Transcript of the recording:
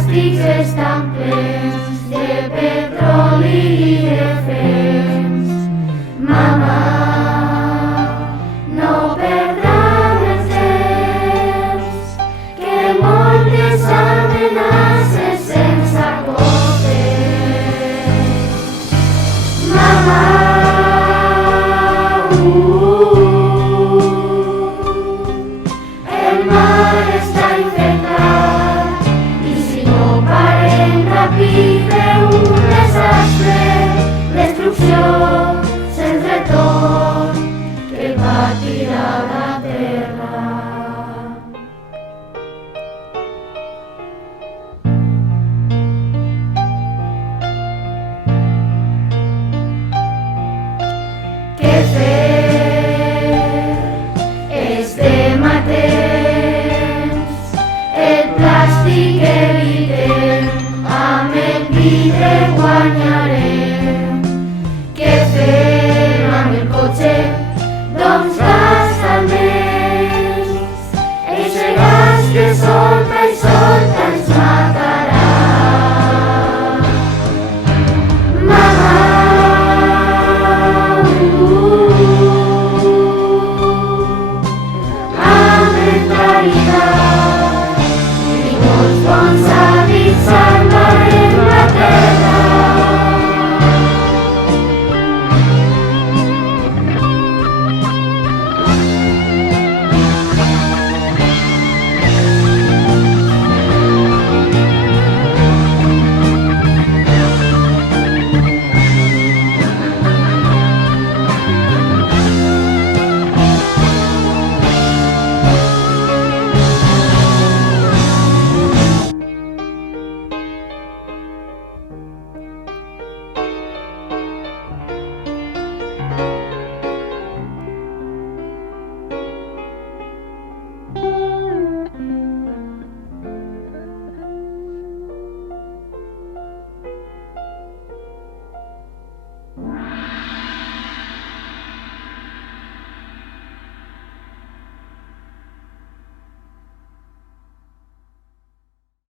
plàstics estan plens de petroli i de fems. Mama, no perdràs el temps, que moltes amenaces se'ns acosten. Mama, el mar està infectat i si no parem ràpid ve un desastre, destrucció.